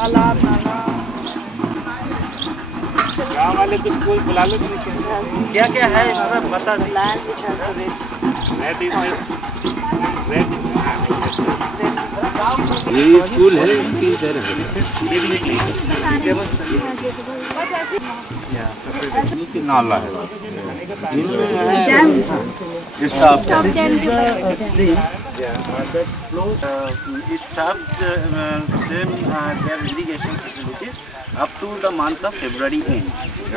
तालाब नाला गाँव वाले कुछ कोई बुला लो क्या क्या है इसमें बता दी। रेड इज रेड ये स्कूल है, इसके इधर है। नीचे नाला है, जिनमें staff It serves them their irrigation facilities up to the month of February end.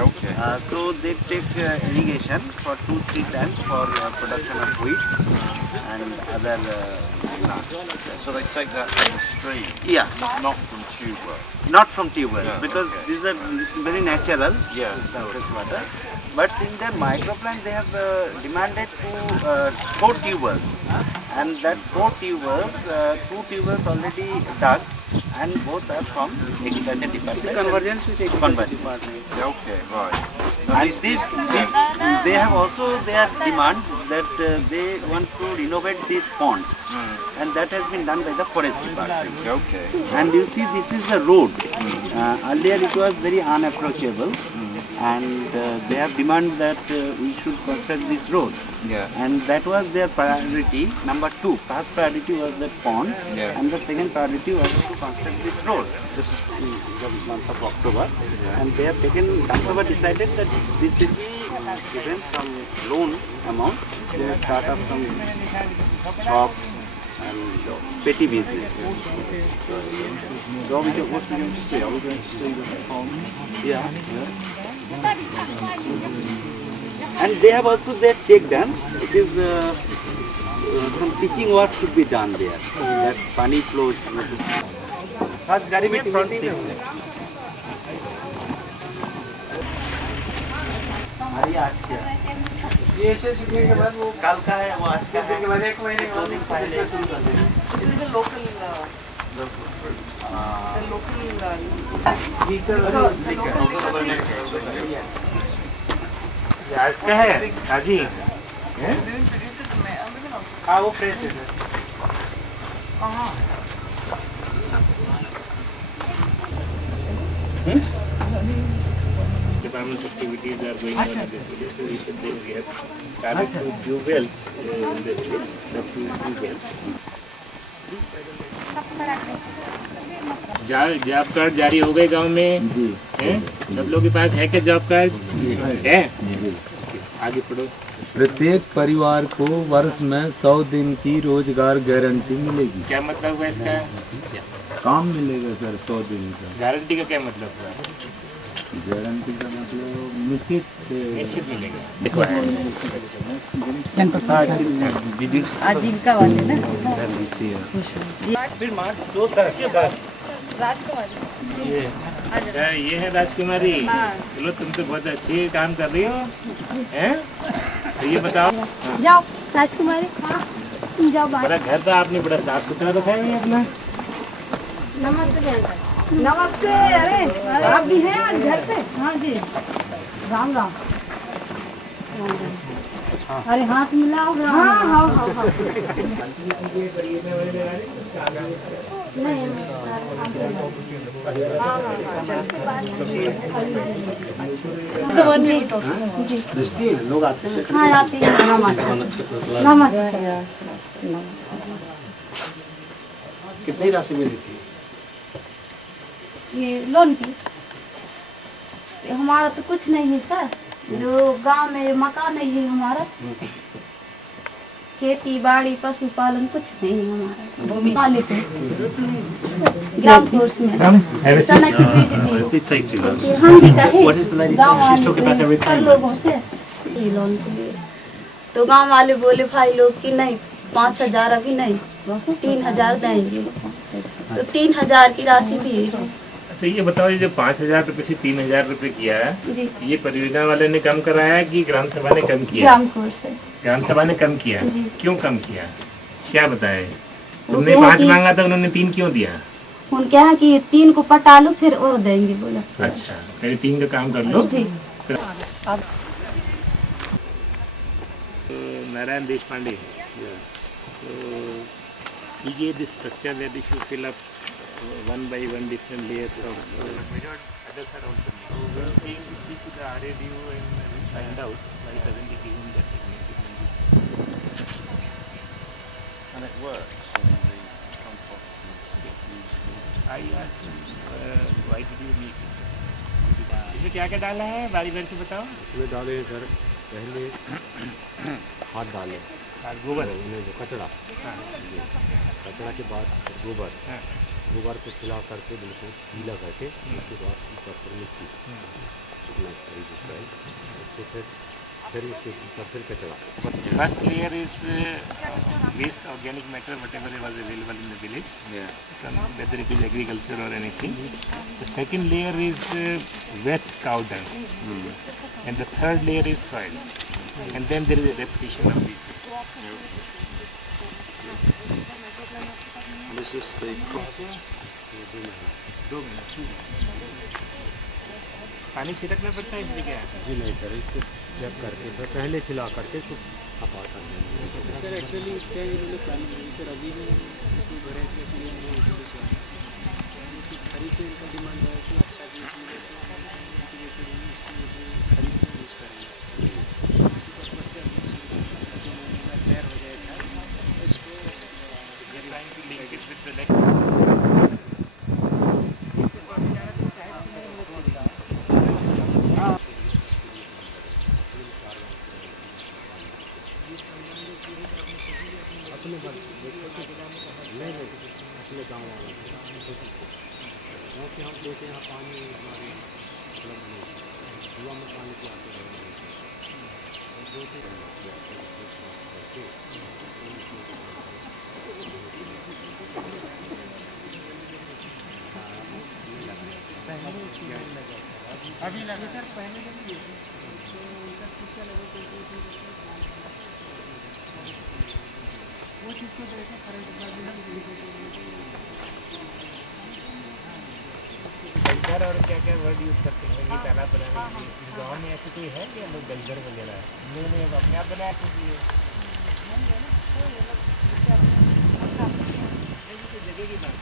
Okay. So they take irrigation for 2-3 times for production of wheats and other plants. So they take that from the stream, Yeah, not from tube work. not from tube well, Yeah, because okay. this is very natural Yeah. surface water. But in their microplant they have demanded to 4 tube wells, and that 4 tube wells, 2 tube wells already dug, and both are from agriculture department. Convergence with Convergence department. Okay, right. And this they have also their demand that they want to renovate this pond, and that has been done by the forest department. Okay. And you see, this is the road. Earlier it was very unapproachable, and they have demanded that we should construct this road. Yeah. And that was their priority. Number 2, first priority was the pond, Yeah. and the second priority was to construct this road. This is the month of October, and they have taken. October decided that this will be given some loan amount. They will start up some shops and petty business. So what are we going to see? Are we going to see the farm? Yeah. And they have also their check dams. It is some teaching work should be done there. That pani flows. First गाड़ी में front seat. अरे आज क्या? ये ऐसे shooting के बाद वो कल का है वो आज का है. के बाद एक महीने के बाद पहले. शुरू कर देंगे। This is a local आज का है हाजी we didn't produce it. हाँ वो फ्रेश है sir Department activities are going on in this village, so recently we have started to do wells in the village, the two wells. Job card जारी हो गए गांव में हैं? सब लोगों के पास है क्या जॉब कार्ड है? आगे पढ़ो। प्रत्येक परिवार को वर्ष में 100 दिन की रोजगार गारंटी मिलेगी। क्या मतलब हुआ इसका? काम मिलेगा सर 100 दिन का। गारंटी का क्या मतलब हुआ? गारंटी का मतलब निश्चित निश्चित मिलेगा। आजीविका वाले ना फिर मार्च 2 साल के बाद राजकुमारी अच्छा ये है राजकुमारी। चलो तुम तो बहुत अच्छी काम कर रही हो हैं? तो ये बताओ जाओ राजकुमारी तुम जाओ बाहर। बड़ा घर तो आपने बड़ा साफ सुथरा रखा है अपना। नमस्ते नमस्ते। अरे आप भी हैं आज घर पे? हाँ जी राम राम। अरे हाथ मिलाओ। हाँ हाँ हाँ हाँ लोग आते हैं. हाँ आते हैं। नमस्ते। कितनी राशि मिली थी? ये लोन की हमारा तो कुछ नहीं है सर, जो गांव में मकान नहीं है हमारा, खेती बाड़ी पशुपालन कुछ नहीं है हमारा। भूमि मालिक है ग्राम कोर्स में सनक भेज दी। हम भी कहे गाँव वाले सब लोगों से ये लोन के लिए, तो गांव वाले बोले भाई लोग कि नहीं 5,000 अभी नहीं 3,000 देंगे, तो 3,000 की राशि दी। अच्छा ये बताओ, ये जो 5,000 रुपए से 3,000 रुपए किया है जी ये परियोजना वाले ने कम कराया कि ग्राम सभा ने कम किया? ग्राम कोर्स से ग्राम सभा ने कम किया। जी। क्यों कम किया, क्या बताए? वो तुमने क्या 5 कि- मांगा था, उन्होंने 3 क्यों दिया? उन क्या है कि 3 को पटा लो फिर और देंगे बोला। अच्छा पहले 3 का काम कर लो। जी Narayan Deshpande. So he gave this structure that if you fill up one by one different layers of. Others are also saying to speak to the RADU and find out why doesn't he give him that technique. And it works in the compost. I asked him, why did you make it? इसमें क्या क्या डाला है बारी बारी से बताओ। इसमें डाले हैं सर पहले खाद डाले और गोबर जो कचरा कचरा के बाद गोबर को खिला करके बिल्कुल गीला करके उसके बाद ऊपर पर मिट्टी इतना खरीद है उसको फिर उसके ऊपर फिर कचरा। First layer is waste organic matter whatever was available in the village, from whether it is agriculture or anything. The second layer is wet cow dung, and the third layer is soil, and then there is a repetition of these things. And is this the पानी छिड़कना पड़ता है इसलिए क्या? जी नहीं sir इसको जब करके तो पहले खिला करके तो सफा कर देंगे। सर एक्चुअली इस टाइम इन्होंने प्लानिंग की सर अभी भी कोई वैरायटी ऐसी है जो खरीद पे इनका डिमांड है कि अच्छा बीज मिले तो इसको खरीद में यूज़ करेंगे इसी पर्पज से अभी तैयार हो जाएगा इसको अपने गाँव वाला क्योंकि हम लेके यहाँ पानी हमारे उपलब्ध नहीं जुआ में पानी की आते अभी लगे सर पहले वो चीज़ को देखो गलगर और क्या क्या वर्ड यूज़ करते हैं ये तालाब बनाने के लिए। इस गाँव में ऐसे कोई है क्या लोग गलगर वगैरह नहीं अपने आप बनाया कीजिए जगह की बात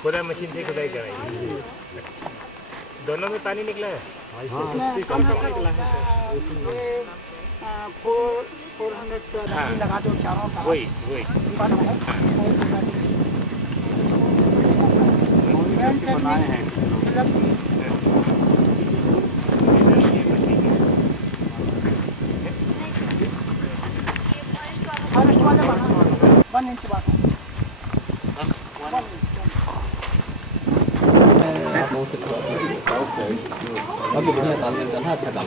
खुदा मशीन से खुदाई कराई। दोनों में पानी निकला है? कम निकला है 400 लगा दो चारों का वही बनाए हैं फॉरेस्ट वाले बना 1 इंच बात अभी बढ़िया ताल में चला अच्छा काम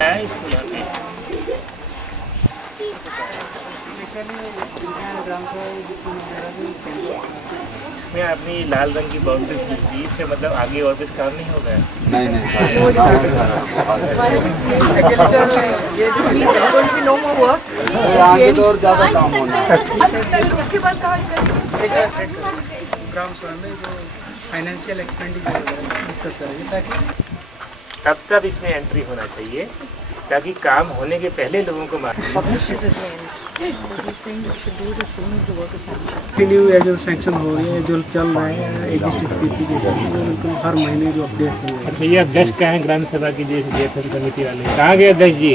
है इसको यहाँ पे इसमें अपनी लाल रंग की बाउंड्री खींच दी इससे मतलब आगे और कुछ काम नहीं होगा। नहीं आगे तो और ज़्यादा काम होना है। उसके बाद ग्राम स्वयं में जो फाइनेंशियल एक्सपेंडिचर डिस्कस करेंगे ताकि तब इसमें एंट्री होना चाहिए ताकि काम होने के पहले लोगों को मालूम। न्यू जो सैंक्शन हो रही है जो चल रहा है एग्जिस्टिंग स्थिति के हिसाब से बिल्कुल हर महीने जो अपडेट्स हैं। अच्छा ये अध्यक्ष कहाँ हैं ग्राम सभा की जैसे जेएफएम समिति वाले कहाँ गए अध्यक्ष जी?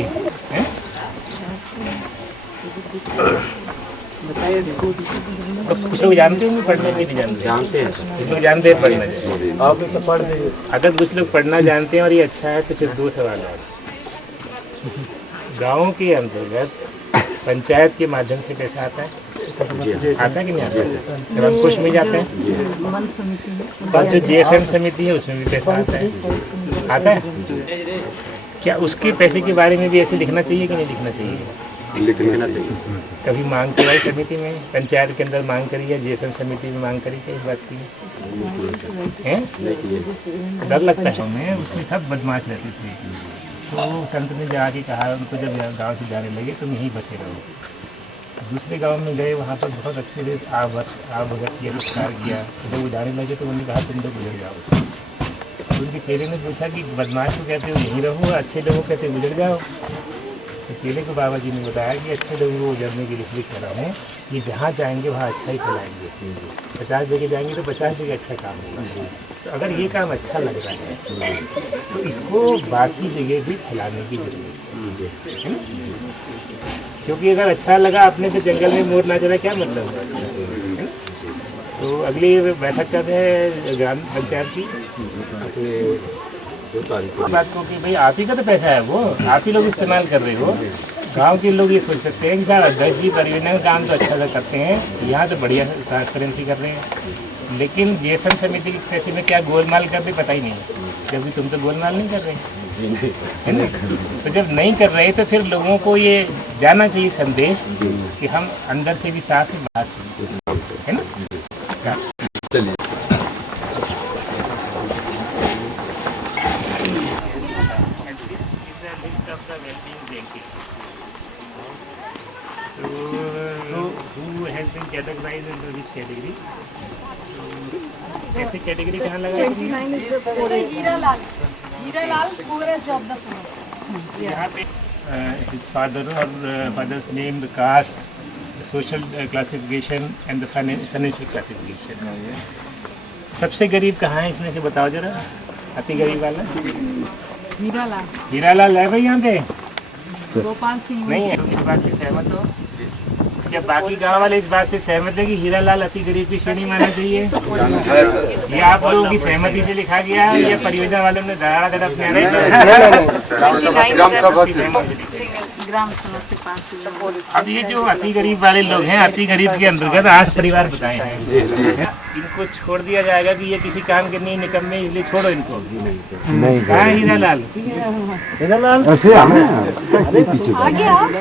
बताइए तो कुछ लोग जानते होंगे पढ़ना नहीं जानते हैं कुछ लोग जानते हैं पढ़ना आप तो पढ़ अगर कुछ लोग पढ़ना जानते हैं और ये अच्छा है तो फिर 2 सवाल और गाँव के अंतर्गत पंचायत के माध्यम से पैसा आता है आता है कि नहीं आता है? जब अंकुश में जाता है और जो जेएफएम समिति है उसमें भी पैसा आता है क्या उसके पैसे के बारे में भी ऐसे लिखना चाहिए कि नहीं लिखना चाहिए? लिखना चाहिए। कभी मांग की भाई समिति में पंचायत के अंदर मांग करी है जेएफएम समिति में मांग करी क्या इस बात की है? डर लगता है हमें उसमें सब बदमाश रहते थे तो संत ने जाके कहा उनको जब गांव से जाने लगे तुम यहीं बसे रहो दूसरे गांव में गए, वहाँ पर बहुत अच्छे से भगत किया, संस्कार किया। तो जब वो जाने लगे तो उन्होंने कहा तुम लोग गुजर जाओ। तो उनके चेले ने पूछा कि बदमाश को कहते हो यहीं रहो, अच्छे लोगों कहते हो गुजर जाओ। तो चेले को बाबा जी ने बताया कि अच्छे लोगों को गुजरने के लिए इसलिए कह रहा हूँ कि जहाँ जाएंगे वहाँ अच्छा ही फैलाएंगे। 50 जगह जाएंगे तो 50 जगह अच्छा काम होगा। तो अगर ये काम अच्छा लग रहा है तो इसको बाकी जगह भी फैलाने की जरूरत है ना? क्योंकि अगर अच्छा लगा अपने से जंगल में मोर ना चला, क्या मतलब है? तो अगली बैठक कर रहे हैं ग्राम पंचायत की बात को कि भाई आप ही का तो पैसा है, वो आप ही लोग इस्तेमाल कर रहे हो। गांव के लोग ये सोच सकते हैं कि साहब अध्यक्ष जी परियोजना का काम तो अच्छा सा करते हैं, यहाँ तो बढ़िया ट्रांसपेरेंसी कर रहे हैं, लेकिन जीएफएम समिति के पैसे में क्या गोलमाल कर रहे पता ही नहीं है, जबकि तुम तो गोलमाल नहीं कर रहे, है ना? तो जब नहीं कर रहे तो फिर लोगों को ये जाना चाहिए संदेश कि हम अंदर से भी साफ है, बाहर से भी, है ना? चलिए categorized into which category? ऐसी कैटेगरी कहाँ लगा? Hiralal poorest of the poor. यहाँ पे his father or father's name, the caste, the social classification and the financial classification. सबसे गरीब कहाँ है इसमें से बताओ जरा, अति गरीब वाला? हीरालाल. हीरालाल है भाई यहाँ पे? गोपाल सिंह नहीं है। इस बात से सहमत हो? क्या बाकी गांव वाले इस बात से सहमत है कि हीरालाल अति गरीब की श्रेणी मानना चाहिए? ये आप लोगों की सहमति से लिखा गया है या परियोजना वालों ने धड़ाधड़ अपने ग्राम सभा से 5 अब ये जो अति गरीब वाले लोग हैं, अति गरीब के अंतर्गत 8 परिवार बताए हैं। इनको छोड़ दिया जाएगा कि ये किसी काम के नहीं निकम्मे, इसलिए छोड़ो इनको। कहाँ है हीरालाल? हीरालाल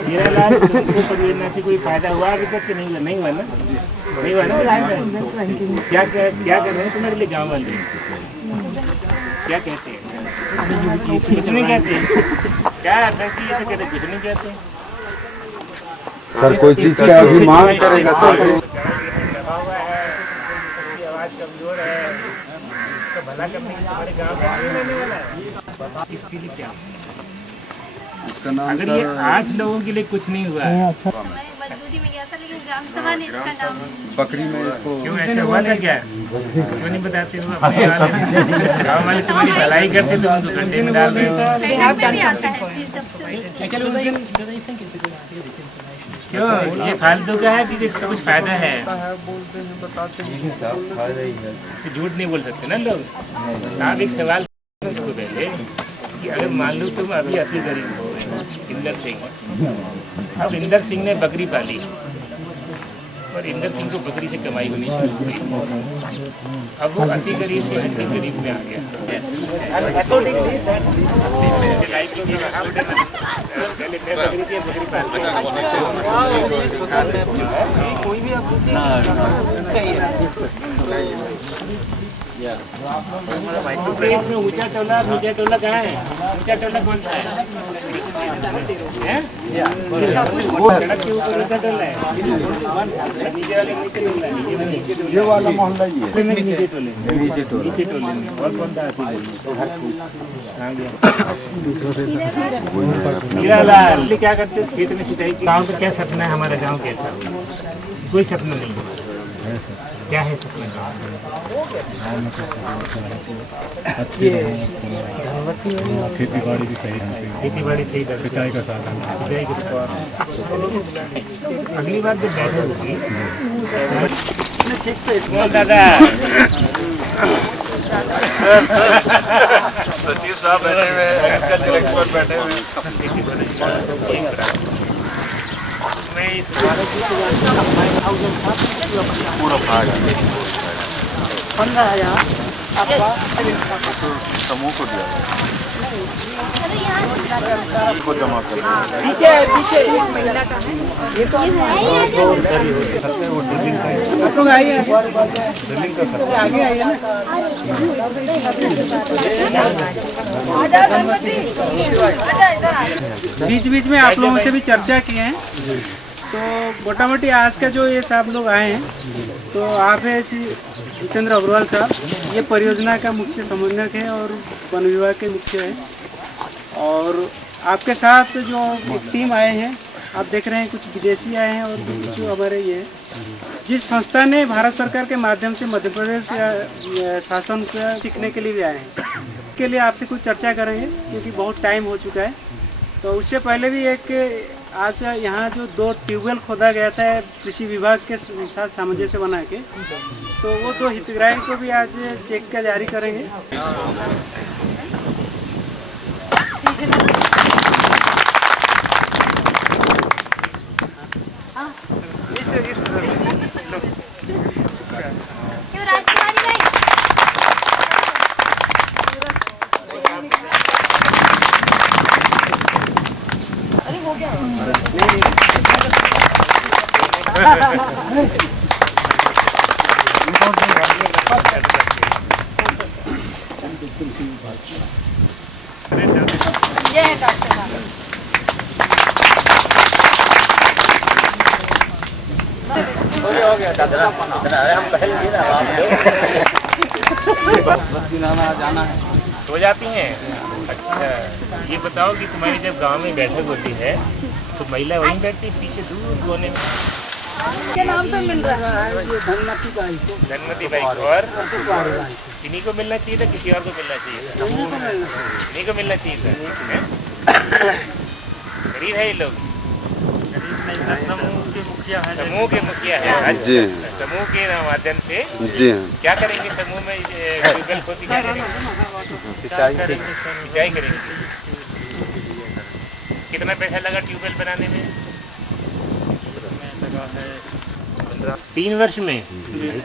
हीरालाल तुमको परियोजना से कोई फायदा हुआ अभी तक? नहीं हुआ ना? नहीं हुआ ना? क्या कर रहे हैं तुम्हारे लिए गाँव वाले? क्या कहते हैं? कुछ नहीं कहते। क्या अध्यक्ष जी ये तो कहते कुछ नहीं कहते। सर कोई चीज का अभिमान करेगा सर। आवाज कमजोर है तो भला करने के हमारे गाँव में नहीं रहने वाला है, इसके लिए क्या? अगर ये 8 लोगों के लिए कुछ नहीं हुआ है, मजबूरी में गया था, लेकिन ग्राम सभा ने इसका नाम बकरी में इसको क्यों ऐसे हुआ था क्या? क्यों नहीं बताते हो? अपने वाले गाँव वाले तुम्हारी भलाई करते तो उनको गड्ढे में डाल रहे क्यों? ये फालतू का है कि इसका कुछ फायदा है? इससे झूठ नहीं बोल सकते ना लोग। आप एक सवाल उसको पहले कि अगर मान लो तुम अभी अति गरीब हो, इंदर सिंह, अब इंदर सिंह ने बकरी पाली और इंदर सिंह को बकरी से कमाई होनी शुरू हुई, अब वो अति गरीब से अति गरीब में आ गया। कोई भी आप इसमें ऊंचा टोला नीचा टोला कहाँ है? ऊंचा टोला कौन सा है? सड़क के ऊपर ऊंचा टोला है, नीचे वाले नीचे टोला है, ये वाला मोहल्ला ही है। नीचे टोले में और कौन सा आ गया? हीरालाल क्या करते हैं खेत में सिंचाई? गाँव का क्या सपना है? हमारा गाँव कैसा? कोई सपना नहीं है। क्या है सपना अच्छी खेती बाड़ी भी सही ढंग से, खेती बाड़ी सही ढंग से, सिंचाई का साधन, सिंचाई का। अगली बार जब बैठक होगी दादा सचिव साहब बैठे हुए हैं, एग्रीकल्चर एक्सपर्ट बैठे हुए हैं। मैं इस पूरा भाग 15,000 समूह को दिया को जमा कर पीछे एक महिला का है, ये तो आप लोग आइए, आगे आइए ना। बीच बीच में आप लोगों से भी चर्चा किए हैं तो मोटा मोटी आज का जो ये साहब लोग आए हैं, तो आप है श्री जितेंद्र अग्रवाल साहब, ये परियोजना का मुख्य समन्वयक है और वन विभाग के मुख्य है। और आपके साथ जो एक टीम आए हैं, आप देख रहे हैं कुछ विदेशी आए हैं और कुछ हमारे ये हैं। जिस संस्था ने भारत सरकार के माध्यम से मध्य प्रदेश शासन का सीखने के लिए भी आए हैं, के लिए आपसे कुछ चर्चा करेंगे क्योंकि बहुत टाइम हो चुका है। तो उससे पहले भी एक आज यहाँ जो 2 ट्यूबवेल खोदा गया था कृषि विभाग के साथ सामंजस्य बना के, तो वो 2 हितग्राही को भी आज चेक का जारी करेंगे। इस तरह से क्यों राजकुमारी भाई? अरे हो गया। ये है डॉक्टर साहब। सो जाती हैं। अच्छा, ये बताओ कि तुम्हारी जब गांव में बैठक होती है तो महिला वहीं बैठती है पीछे दूर कोने में? क्या नाम पे मिल रहा है? धनमती बाई को, धनमती बाई को, और इन्हीं को मिलना चाहिए था, किसी और को मिलना चाहिए था? इन्हीं को मिलना चाहिए था। गरीब है ये लोग, समूह के मुखिया है। अच्छा, समूह के माध्यम से जी क्या करेंगे? समूह में ट्यूबवेल खोद के क्या करेंगे? सिंचाई करेंगे। कितना पैसा लगा ट्यूबवेल बनाने में? 3 वर्ष में?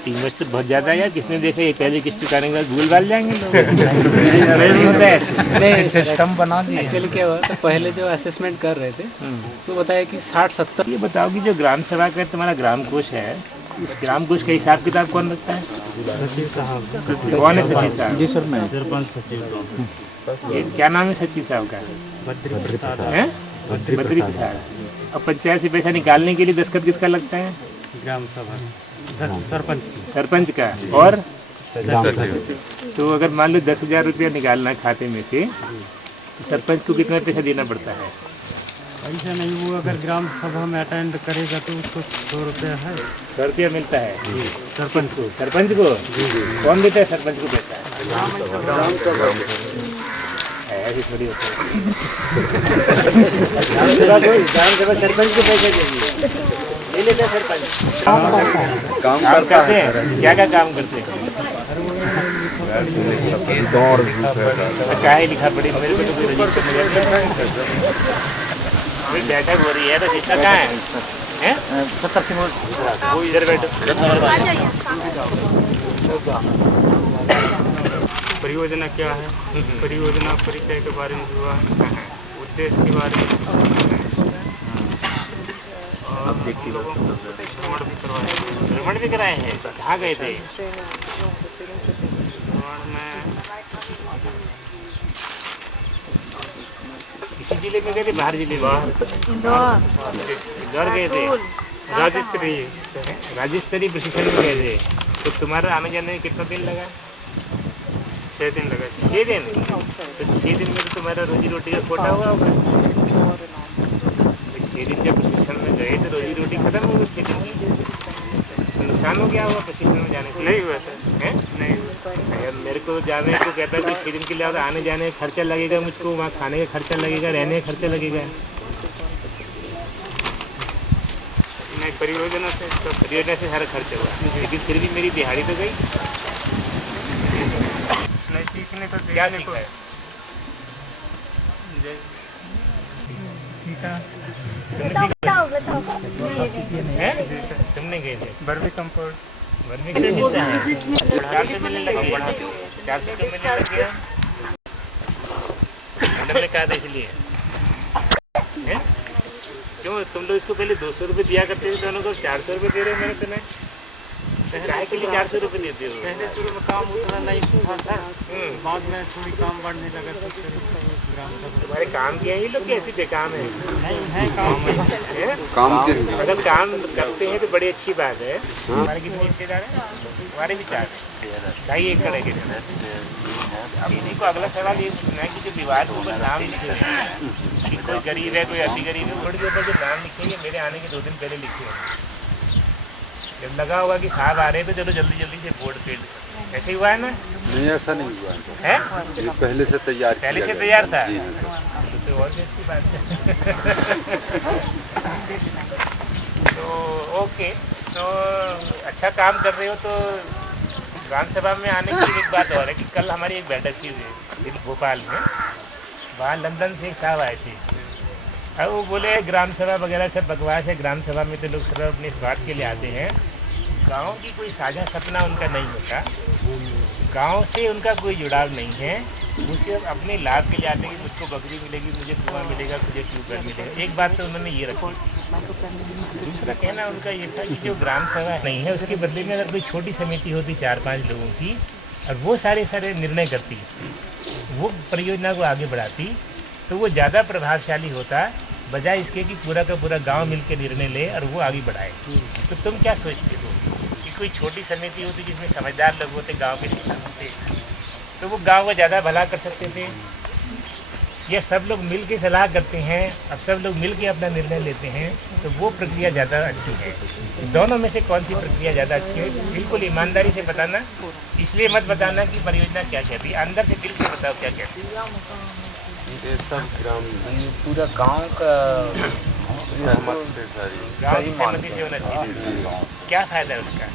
3 वर्ष तो बहुत ज्यादा है यार। किसने देखा ये पहले किस्त चुकाने के बाद गूगल बाल जाएंगे लोग। नहीं सिस्टम बना दिया। एक्चुअली क्या हुआ था, पहले जो असेसमेंट कर रहे थे तो बताया कि 60-70। ये बताओ कि जो ग्राम सभा का तुम्हारा ग्राम कोष है, उस ग्राम कोष का हिसाब किताब कौन रखता है? कौन है सचिव साहब? जी सर, मैं ये क्या नाम है सचिव साहब का? बद्री प्रसाद। अब पंचायत से पैसा निकालने के लिए दस्तखत किसका लगता है? ग्राम सभा सरपंच का। और तो अगर मान लो 10,000 रुपया निकालना खाते में से, तो सरपंच को कितना पैसा देना पड़ता है? ऐसा नहीं, वो अगर ग्राम सभा में अटेंड करेगा तो उसको 100 रुपया है। 100 रुपया मिलता है सरपंच को? सरपंच को कौन देता है? सरपंच को देता है। ऐसी थोड़ी होता है। ग्राम सभा सरपंच को पैसे देगी, ले लेते हैं सरपंच। काम करते हैं? क्या क्या काम करते हैं? क्या है लिखा पड़ी? मेरे को तो कोई रजिस्टर नहीं। बैठक हो रही है तो शिक्षा कहाँ है? वो इधर बैठो। परियोजना क्या है, परियोजना परिचय के बारे में हुआ, उद्देश्य के बारे में, अब देखिए भ्रमण भी कराए हैं। कहाँ गए थे? इसी जिले में गए थे? बाहर जिले में? इंदौर गए थे। राज्य-स्तरीय प्रशिक्षण में गए थे। तो तुम्हारा आने जाने में कितना दिन लगा? 6 दिन लगा। 6 दिन? तो 6 दिन में तो तुम्हारा रोजी रोटी का कोटा हुआ होगा। 6 दिन जब प्रशिक्षण में गए तो रोजी रोटी खत्म हो गई 6 दिन की। नुकसान हो गया होगा प्रशिक्षण में जाने से? नहीं हुआ था। नहीं हुआ। मेरे को जाने को कहता है कि 6 दिन के लिए आने जाने का खर्चा लगेगा, मुझको वहाँ खाने का खर्चा लगेगा, रहने का खर्चा लगेगा। नहीं, परियोजना से सारा खर्चा हुआ, लेकिन फिर भी मेरी दिहाड़ी तो गई। नहीं सीखने तो क्या सीखा है? सीखा तुमने गए थे? बर्मी कंपोस्ट। वर्मी मिलता है 400 मिलने लगे। 400 मिलने लग गया। मैडम ने कहा था इसलिए। क्यों तुम लोग इसको पहले 200 रुपये दिया करते थे दोनों को, 400 रुपये दे रहे हो? मैंने सुना है गाय के लिए 400 रुपये देते हो? पहले शुरू में काम उतना नहीं था, बाद में थोड़ी काम बढ़ने लगा तो फिर ग्राम सभा। तुम्हारे काम किया ही लोग कैसे बेकाम है? नहीं है काम काम के अगर काम करते हैं तो बड़ी अच्छी बात है। हमारे कितने हिस्सेदार हैं? हमारे भी 4 2.5 एकड़ है कितना। अब इनको अगला सवाल ये पूछना है कि जो दीवार के ऊपर नाम लिखे हैं कि कोई गरीब है कोई अति गरीब है, थोड़ी देर बाद जो नाम लिखेंगे मेरे आने के 2 दिन पहले लिखे हैं। जब लगा होगा कि साहब आ रहे हैं तो चलो जल्दी जल्दी से बोर्ड पे ऐसे ही हुआ है ना? नहीं, ऐसा नहीं हुआ है ये पहले से तैयार पहले किया से गया। तैयार था जी, तो और भी अच्छी बात है। तो ओके, तो अच्छा काम कर रहे हो। तो ग्राम सभा में आने की एक बात और है कि कल हमारी एक बैठक थी भोपाल में, वहाँ लंदन से एक साहब आए थे। अब वो बोले ग्राम सभा वगैरह सब बकवास है, ग्राम सभा में तो लोग सब अपने स्वार्थ के लिए आते हैं, गांव की कोई साझा सपना उनका नहीं होता, गांव से उनका कोई जुड़ाव नहीं है, वो सिर्फ अपने लाभ के लिए आते हैं कि मुझको बकरी मिलेगी, मुझे कुआं मिलेगा, मुझे ट्यूबवेल मिलेगा। एक बात तो उन्होंने ये रखी। दूसरा कहना उनका ये था कि जो ग्राम सभा नहीं है उसके बदले में अगर कोई छोटी समिति होती 4-5 लोगों की और वो सारे निर्णय करती, वो परियोजना को आगे बढ़ाती, तो वो ज़्यादा प्रभावशाली होता बजाय इसके कि पूरा का पूरा गांव मिलकर निर्णय ले और वो आगे बढ़ाए। तो तुम क्या सोचते हो कि कोई छोटी समिति होती जिसमें समझदार लोग होते, गांव के शिक्षक होते, तो वो गांव को ज़्यादा भला कर सकते थे? या सब लोग मिल के सलाह करते हैं, अब सब लोग मिल के अपना निर्णय लेते हैं, तो वो प्रक्रिया ज़्यादा अच्छी है? दोनों में से कौन सी प्रक्रिया ज़्यादा अच्छी है? बिल्कुल ईमानदारी से बताना, इसलिए मत बताना कि परियोजना क्या कहती है, अंदर से दिल से बताओ क्या कहती है। ये सब ग्राम पूरा गांव का सहमत से सारी गाँव की सहमति से होना चाहिए। क्या फ़ायदा है उसका?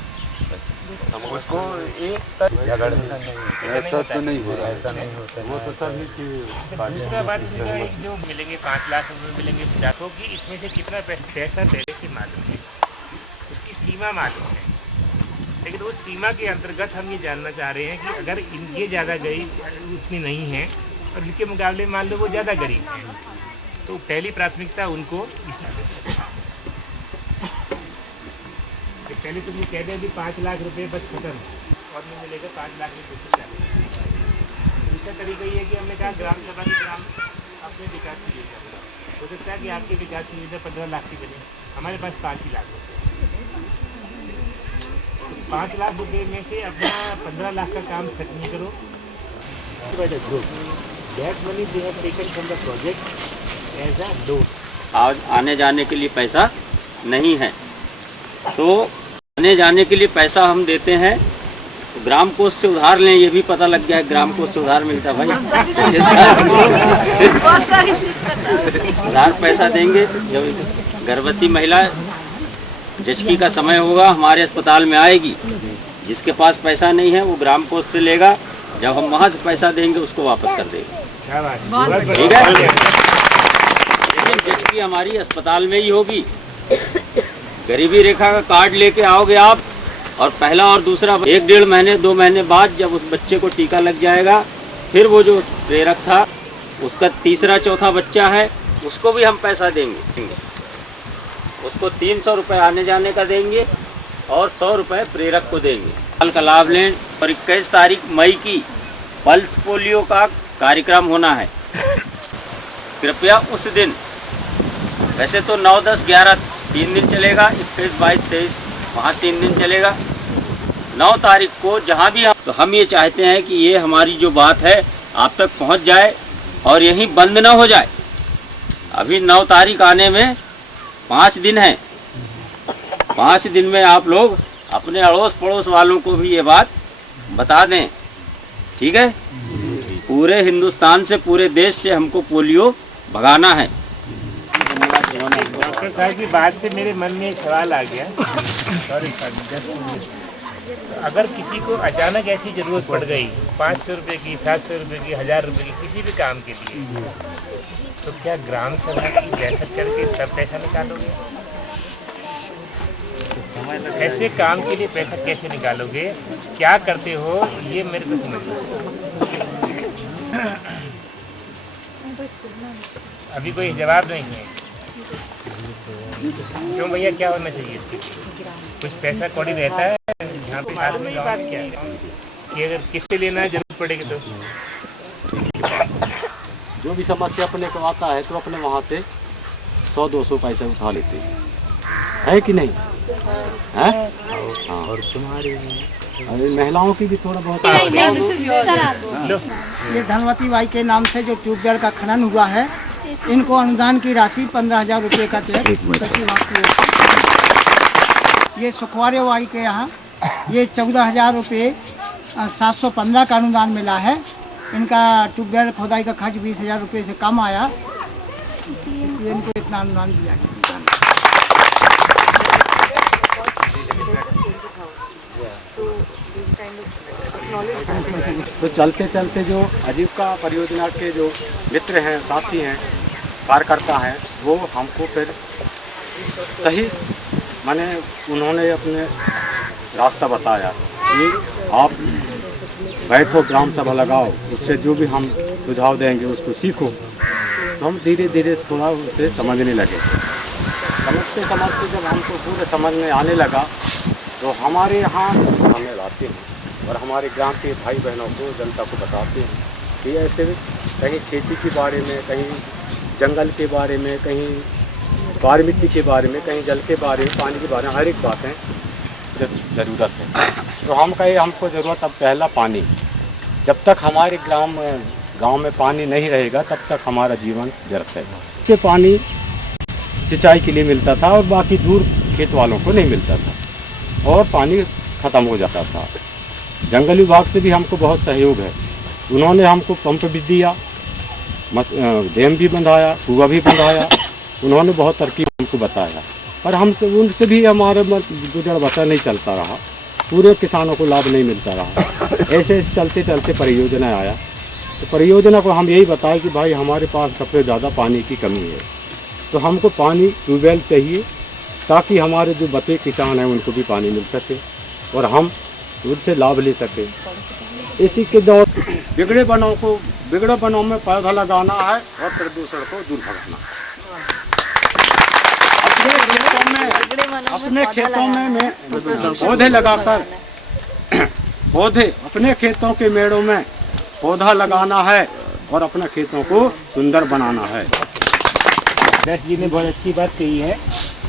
उसको एक झगड़ना नहीं, ऐसा तो नहीं हो रहा है। ऐसा नहीं होता वो तो सभी की दूसरा बात इसमें एक जो मिलेंगे 5 लाख रुपये मिलेंगे जातों की, इसमें से कितना पैसा पहले से मालूम है, उसकी सीमा मालूम है, लेकिन उस सीमा के अंतर्गत हम ये जानना चाह रहे हैं कि अगर ये ज़्यादा गरीब उतनी नहीं है और इनके मुकाबले मान लो वो ज़्यादा गरीब है, तो पहली प्राथमिकता उनको इसमें पहले तुम ये कह दे कि 5 लाख रुपए बस खत्म और नहीं मिलेगा, 5 लाख रुपये। दूसरा तरीका ये है कि हमने कहा ग्राम सभा के ग्राम अपने विकास की योजना, हो सकता है कि आपकी विकास की योजना 15 लाख की बने, हमारे पास 5 ही लाख रुपये। 5 लाख रुपये में से अपना 15 लाख का काम छटनी करो। That money they have taken from the project as a loan. आज आने जाने के लिए पैसा नहीं है, तो आने जाने के लिए पैसा हम देते हैं, तो ग्राम कोष से उधार लें, ये भी पता लग गया है ग्राम कोष से उधार मिलता भाई। उधार पैसा देंगे। जब गर्भवती महिला जचकी का समय होगा हमारे अस्पताल में आएगी, जिसके पास पैसा नहीं है वो ग्राम कोष से लेगा, जब हम वहाँ से पैसा देंगे उसको वापस कर देंगे। ठीक है, लेकिन जचकी हमारी अस्पताल में ही होगी। गरीबी रेखा का कार्ड लेके आओगे आप, और पहला और दूसरा 1-1.5 महीने 2 महीने बाद जब उस बच्चे को टीका लग जाएगा, फिर वो जो प्रेरक था उसका 3-4 बच्चा है, उसको भी हम पैसा देंगे। उसको 300 रुपये आने जाने का देंगे और 100 रुपये प्रेरक को देंगे। साल का लाभ लें। और 21 तारीख मई की पल्स पोलियो का कार्यक्रम होना है, कृपया उस दिन, वैसे तो 9, 10, 11 3 दिन चलेगा, 21, 22, 23 वहाँ 3 दिन चलेगा। 9 तारीख को जहाँ भी तो हम ये चाहते हैं कि ये हमारी जो बात है आप तक पहुँच जाए और यहीं बंद ना हो जाए। अभी 9 तारीख आने में 5 दिन है, 5 दिन में आप लोग अपने अड़ोस पड़ोस वालों को भी ये बात बता दें, ठीक है? पूरे हिंदुस्तान से, पूरे देश से हमको पोलियो भगाना है। डॉक्टर साहब की बात से मेरे मन में एक सवाल आ गया। सॉरी अगर किसी को अचानक ऐसी ज़रूरत पड़ गई 500 रुपये की, 700 रुपये की, 1000 रुपये की, किसी भी काम के लिए, तो क्या ग्राम सभा की बैठक करके तब पैसा निकालोगे? ऐसे काम के लिए पैसा कैसे निकालोगे? क्या करते हो ये मेरे को समझ लो। अभी कोई जवाब नहीं है। क्यों भैया, क्या होना चाहिए इसके लिए? कुछ पैसा कौड़ी रहता है? यहाँ पे मालूम नहीं बात क्या है कि अगर किससे लेना है जरूरत पड़ेगी तो जो भी समस्या अपने को आता है तो अपने वहाँ से 100-200 पैसे उठा लेते हैं, है कि नहीं है? हाँ। और तुम्हारी महिलाओं की भी थोड़ा बहुत ये धनवती बाई के नाम से जो ट्यूबवेल का खनन हुआ है, इनको अनुदान की राशि 15,000 रुपये का चेक ये सुखवारे बाई के यहाँ ये 14,000 रुपये 715 का अनुदान मिला है। इनका ट्यूबवेल खोदाई का खर्च 20,000 रुपये से कम आया, इसलिए इनको इतना अनुदान दिया गया। तो चलते चलते जो आजीविका परियोजना के जो मित्र हैं, साथी हैं, कार्यकर्ता हैं, वो हमको फिर सही माने उन्होंने अपने रास्ता बताया कि आप बैठो, ग्राम सभा लगाओ, उससे जो भी हम सुझाव देंगे उसको सीखो। तो हम धीरे धीरे थोड़ा उसे समझने लगे। समझते जब हमको पूरे समझ में आने लगा तो हमारे यहाँ हमें लाते हैं और हमारे ग्राम के भाई बहनों को, जनता को बताते हैं कि ऐसे कहीं खेती के बारे में, कहीं जंगल के बारे में, कहीं बार मिट्टी के बारे में, कहीं जल के बारे में, पानी के बारे में, हर एक बातें ज़रूरत है। तो हम कहे हमको ज़रूरत अब पहला पानी, जब तक हमारे गांव में पानी नहीं रहेगा तब तक हमारा जीवन व्यर्थ है। इससे पानी सिंचाई के लिए मिलता था और बाकी दूर खेत वालों को नहीं मिलता था और पानी ख़त्म हो जाता था। जंगल विभाग से भी हमको बहुत सहयोग है, उन्होंने हमको पंप भी दिया, डैम भी बंधाया, कुआं भी बंधाया, उन्होंने बहुत तरकीब हमको बताया, पर हमसे उनसे भी हमारे गुजर बसर नहीं चलता रहा, पूरे किसानों को लाभ नहीं मिलता रहा। ऐसे चलते चलते परियोजना आया, तो परियोजना को हम यही बताया कि भाई हमारे पास सबसे ज़्यादा पानी की कमी है, तो हमको पानी ट्यूबवेल चाहिए ताकि हमारे जो बचे किसान हैं उनको भी पानी मिल सके और हम उससे लाभ ले सके। इसी के दौर बिगड़े बनों में पौधा लगाना है और प्रदूषण को दूर भगाना। अपने खेतों में पौधे लगाकर अपने खेतों के मेड़ों में पौधा लगाना है और अपने खेतों को सुंदर बनाना है। दर्श जी ने बहुत अच्छी बात कही है।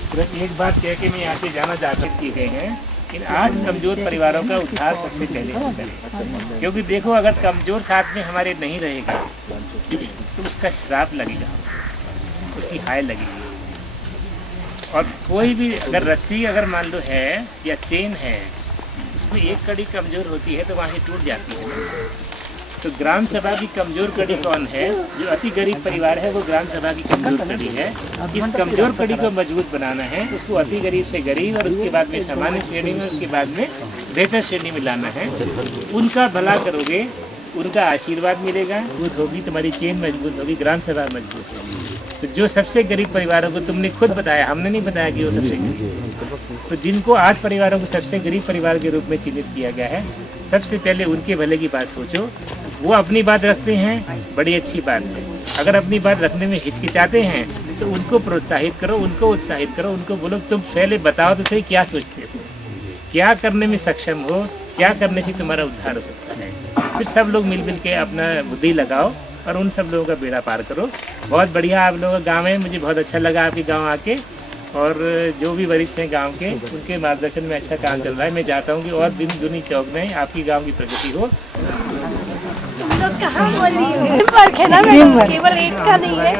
सिर्फ एक बात कह के मैं यहाँ से जाना चाहते किए गए हैं कि 8 कमज़ोर परिवारों का उद्धार सबसे पहले हम करें, क्योंकि देखो अगर कमज़ोर साथ में हमारे नहीं रहेगा तो उसका श्राप लगेगा, उसकी हाय लगेगी। और कोई भी अगर रस्सी अगर मान लो है या चेन है, उसमें एक कड़ी कमज़ोर होती है तो वहाँ से टूट जाती है। तो ग्राम सभा की कमज़ोर कड़ी कौन है? जो अति गरीब परिवार है वो ग्राम सभा की कमज़ोर कड़ी है। इस कमज़ोर कड़ी को मजबूत बनाना है, उसको अति गरीब से गरीब और उसके बाद में सामान्य श्रेणी में, उसके बाद में बेहतर श्रेणी में लाना है। उनका भला करोगे, उनका आशीर्वाद मिलेगा, मजबूत होगी, तुम्हारी चेन मजबूत होगी, ग्राम सभा मजबूत होगी। तो जो सबसे गरीब परिवारों को तुमने खुद बताया, हमने नहीं बताया कि वो सबसे गरीब, तो जिनको 8 परिवारों को सबसे गरीब परिवार के रूप में चिन्हित किया गया है, सबसे पहले उनके भले की बात सोचो। वो अपनी बात रखते हैं, बड़ी अच्छी बात है। अगर अपनी बात रखने में हिचकिचाते हैं तो उनको प्रोत्साहित करो, उनको उत्साहित करो, उनको बोलो तुम पहले बताओ तो सही क्या सोचते हो, क्या करने में सक्षम हो, क्या करने से तुम्हारा उद्धार हो सकता है। फिर सब लोग मिल के अपना बुद्धि लगाओ और उन सब लोगों का बेड़ा पार करो। बहुत बढ़िया आप लोगों का गाँव है, मुझे बहुत अच्छा लगा आपके गाँव आके, और जो भी वरिष्ठ हैं गांव के, उनके मार्गदर्शन में अच्छा काम चल रहा है। मैं चाहता हूं कि और दिन दुनी चौक में आपकी गांव की प्रगति हो। कहाँ बोली वर्क है ना मैडम, केवल एक का नहीं है।